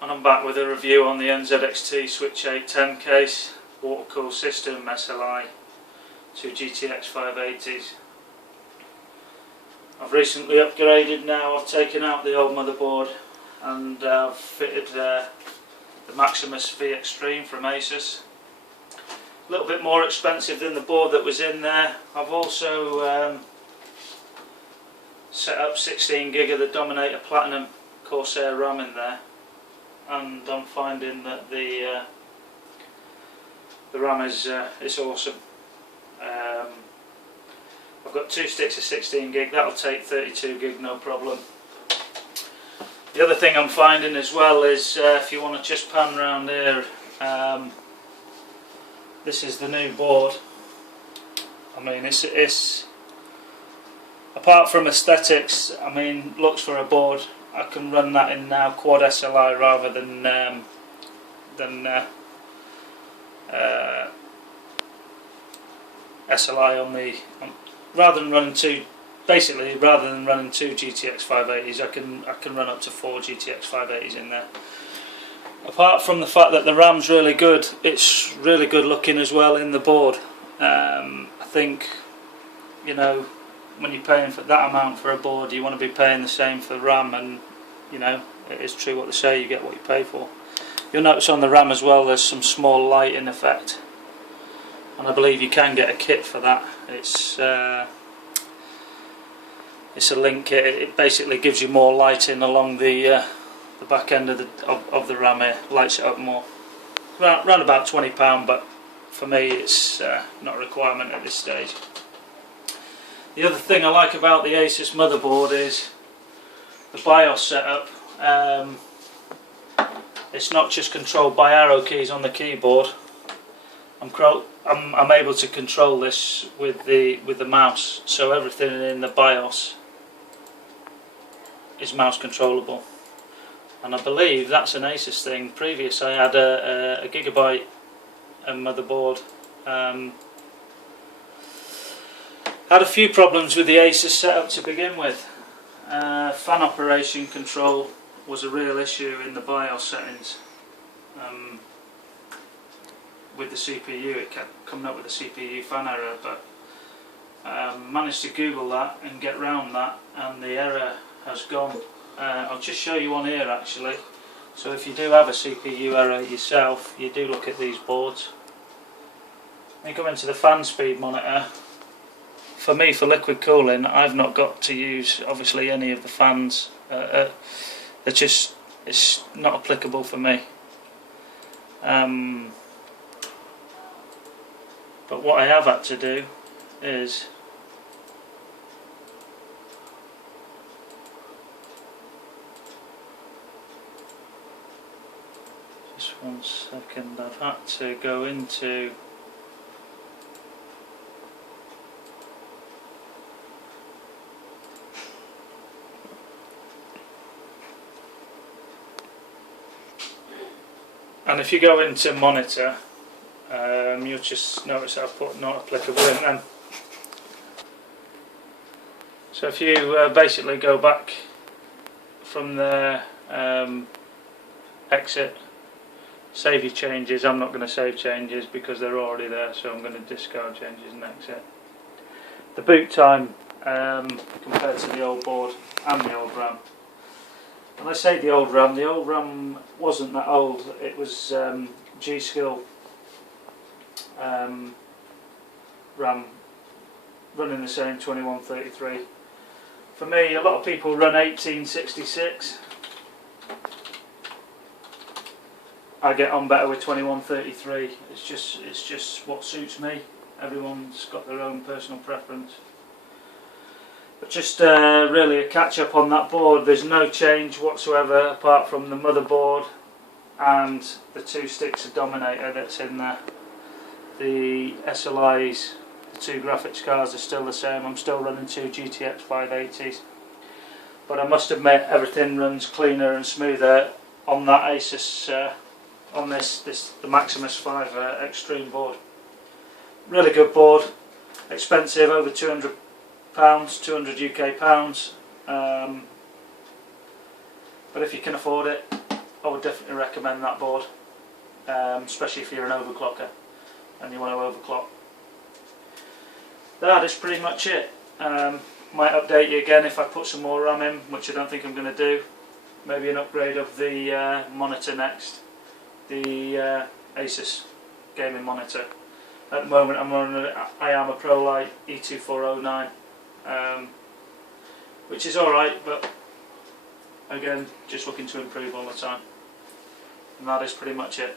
And I'm back with a review on the NZXT Switch 810 case, water cool system, SLI, two GTX 580s. I've recently upgraded now. I've taken out the old motherboard and I've fitted the Maximus V Extreme from Asus. A little bit more expensive than the board that was in there. I've also set up 16 gig of the Dominator Platinum Corsair RAM in there, and I'm finding that the RAM is awesome. I've got two sticks of 16 gig, that'll take 32 gig no problem. The other thing I'm finding as well is if you want to just pan around here, this is the new board. I mean, it's apart from aesthetics, I mean, looks for a board. I can run that in now quad SLI rather than SLI on the rather than running two GTX 580s. I can run up to 4 GTX 580s in there. Apart from the fact that the RAM's really good, it's really good looking as well in the board. I think, you know, when you're paying for that amount for a board, you want to be paying the same for RAM, and you know, it is true what they say, you get what you pay for. You'll notice on the RAM as well there's some small lighting effect, and I believe you can get a kit for that. It's a link kit. It basically gives you more lighting along the back end of the RAM here, lights it up more. Around about £20, but for me it's not a requirement at this stage. The other thing I like about the Asus motherboard is the BIOS setup. It's not just controlled by arrow keys on the keyboard. I'm able to control this with the mouse, so everything in the BIOS is mouse controllable. And I believe that's an Asus thing. Previous I had a Gigabyte motherboard. Had a few problems with the Asus setup to begin with. Fan operation control was a real issue in the BIOS settings. With the CPU, it kept coming up with a CPU fan error, but managed to Google that and get round that, and the error has gone. I'll just show you on here actually. So if you do have a CPU error yourself, you do look at these boards. When you go into the fan speed monitor, for me, for liquid cooling, I've not got to use obviously any of the fans. It's not applicable for me. But what I have had to do is just 1 second. I've had to go into and if you go into monitor, you'll just notice I've put not applicable in them. So if you basically go back from there, exit, save your changes. I'm not going to save changes because they're already there, so I'm going to discard changes and exit. The boot time compared to the old board and the old RAM. When I say the old RAM wasn't that old. It was G-Skill RAM running the same 2133. For me, a lot of people run 1866. I get on better with 2133. It's just what suits me. Everyone's got their own personal preference. But just really a catch up on that board. There's no change whatsoever apart from the motherboard and the two sticks of Dominator that's in there. The SLIs, the two graphics cards are still the same. I'm still running two GTX 580s. But I must admit everything runs cleaner and smoother on that Asus, on the Maximus 5 Extreme board. Really good board. Expensive, over £200, 200 UK pounds. But if you can afford it, I would definitely recommend that board, especially if you're an overclocker and you want to overclock. That is pretty much it. Might update you again if I put some more RAM in, which I don't think I'm going to do. Maybe an upgrade of the monitor next, the Asus gaming monitor. At the moment I am a ProLite E2409, which is alright, but again, just looking to improve all the time. And that is pretty much it.